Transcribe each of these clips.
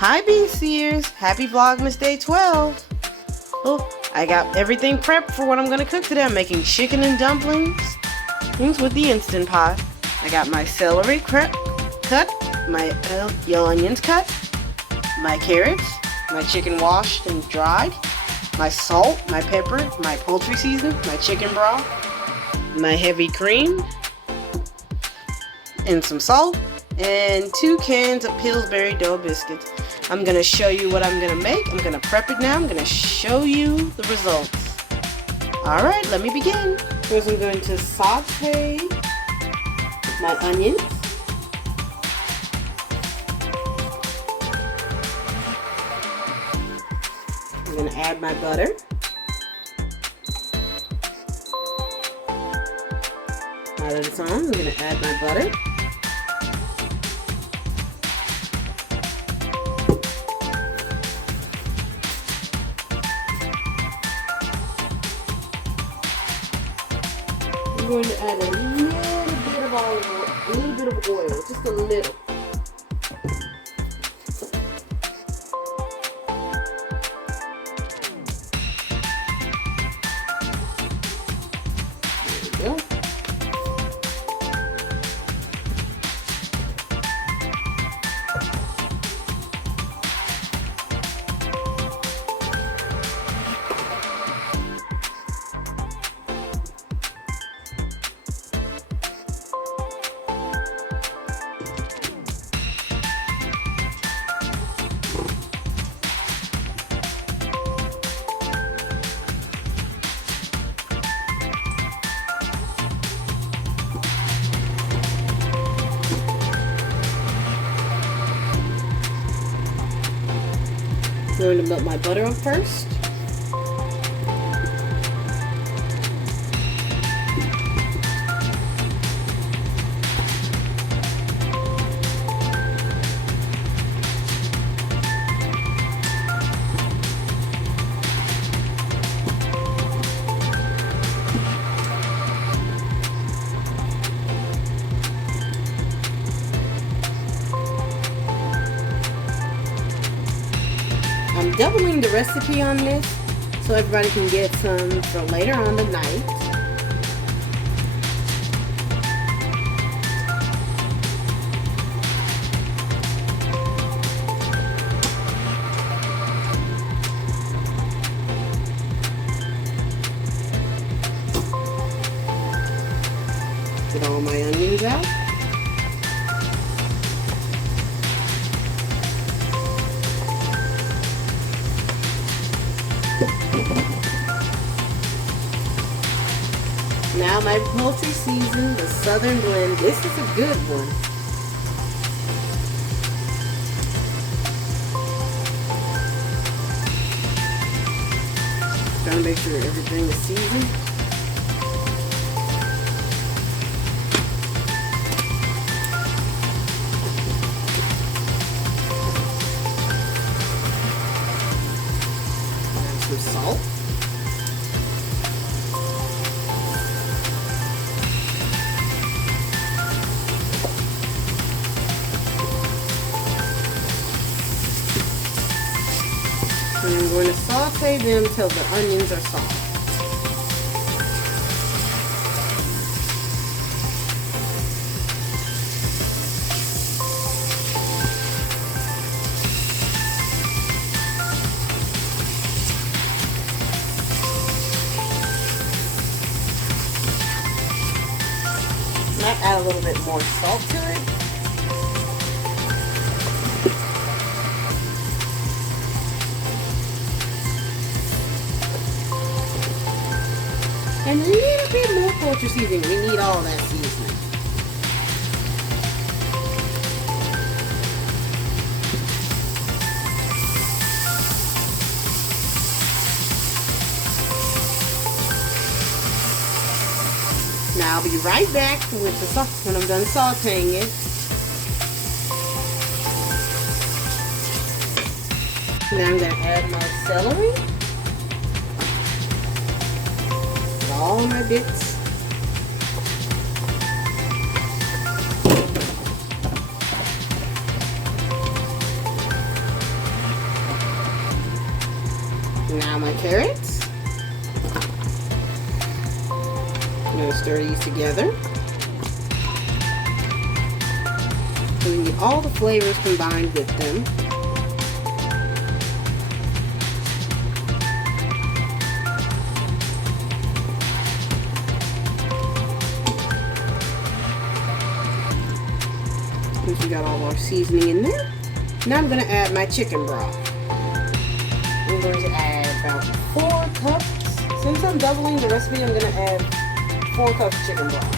Hi Bean Seers, happy Vlogmas Day 12. Oh, I got everything prepped for what I'm gonna cook today. I'm making chicken and dumplings with the Instant Pot. I got my celery cut, my yellow onions cut, my carrots, my chicken washed and dried, my salt, my pepper, my poultry seasoning, my chicken broth, my heavy cream, and some salt, and 2 cans of Pillsbury dough biscuits. I'm going to show you what I'm going to make. I'm going to prep it now. I'm going to show you the results. Alright, let me begin. First I'm going to saute my onions. I'm going to add my butter. Now that it's on, I'm going to add my butter. I'm going to add a little bit of olive oil, a little bit of oil, just a little. There we go. I'm going to melt my butter up first. I'm doubling the recipe on this so everybody can get some for later on tonight. Get all my onions out. Now my poultry season, the Southern blend. This is a good one. Trying to make sure everything is seasoned. Add some salt. And I'm going to saute them till the onions are soft. Might add a little bit more salt to it. And a little bit more poultry seasoning. We need all that seasoning. Now I'll be right back with the sauce when I'm done sauteing it. Now I'm going to add my celery. All my bits. Now my carrots. I'm going to stir these together. So we get all the flavors combined with them. Once we got all our seasoning in there, now I'm going to add my chicken broth. I'm going to add about 4 cups. Since I'm doubling the recipe, I'm going to add 4 cups chicken broth.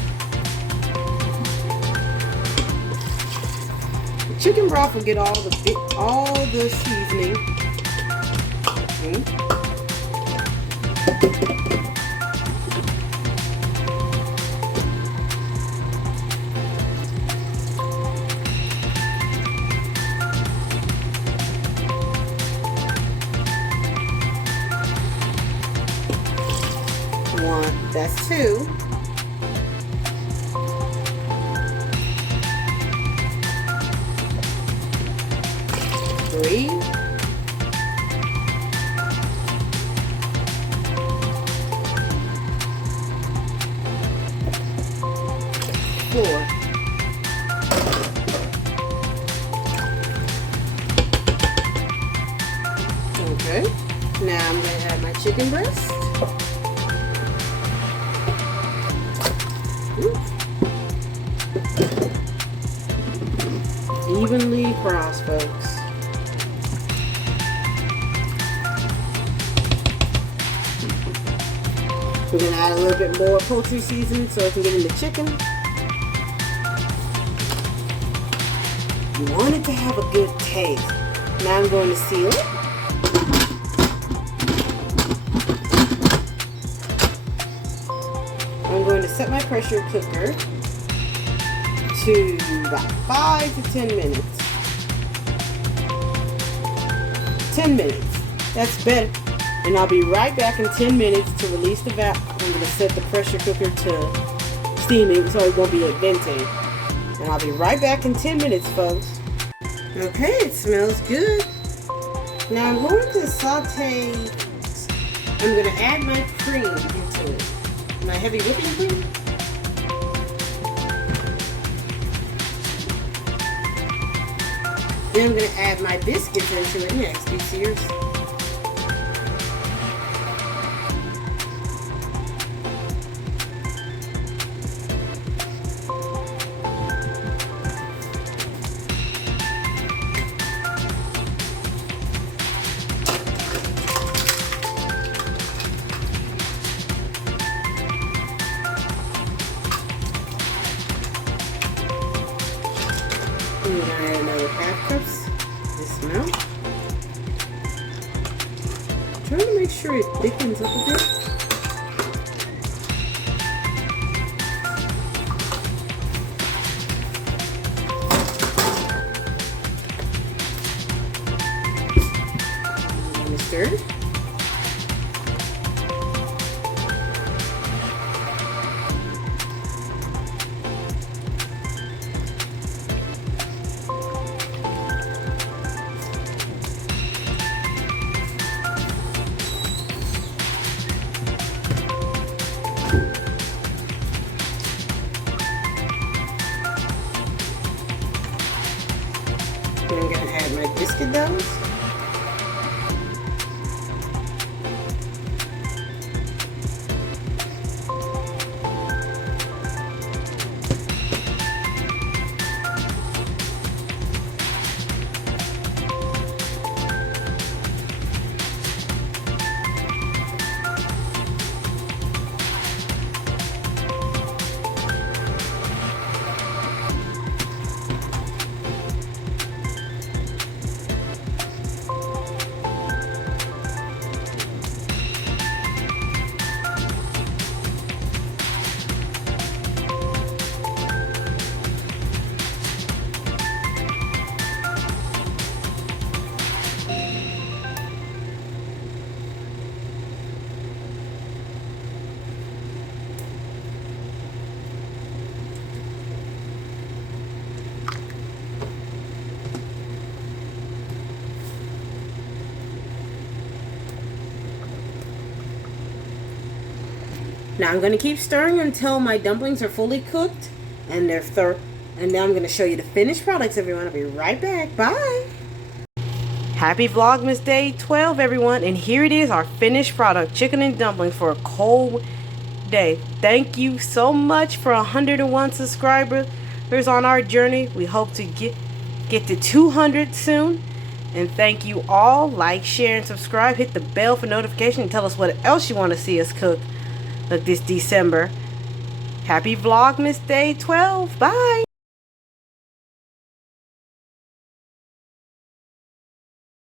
The chicken broth will get all the seasoning. Okay. That's 2. 3. 4. Okay. Now I'm going to add my chicken breast. Evenly across, folks. We're going to add a little bit more poultry seasoning so it can get in the chicken. You want it to have a good taste. Now I'm going to seal it. I'm going to set my pressure cooker to about 5 to 10 minutes. 10 minutes. That's better. And I'll be right back in 10 minutes to release the valve. I'm going to set the pressure cooker to steaming so it won't be venting. And I'll be right back in 10 minutes, folks. Okay, it smells good. Now I'm going to saute. I'm going to add my cream into it. My heavy whipping cream. Then I'm going to add my biscuits into it next. Be serious. I'm going to add another 1/2 cups this amount. Trying to make sure it thickens up a bit. I'm going to stir. I'm going to add my biscuit doughs. Now I'm going to keep stirring until my dumplings are fully cooked and they're and now I'm going to show you the finished products, everyone. I'll be right back. Bye. Happy Vlogmas Day 12, everyone. And here it is, our finished product, chicken and dumplings for a cold day. Thank you so much for 101 subscribers on our journey. We hope to get to 200 soon. And thank you all. Like, share, and subscribe. Hit the bell for notification and tell us what else you want to see us cook this December. Happy Vlogmas Day 12. Bye.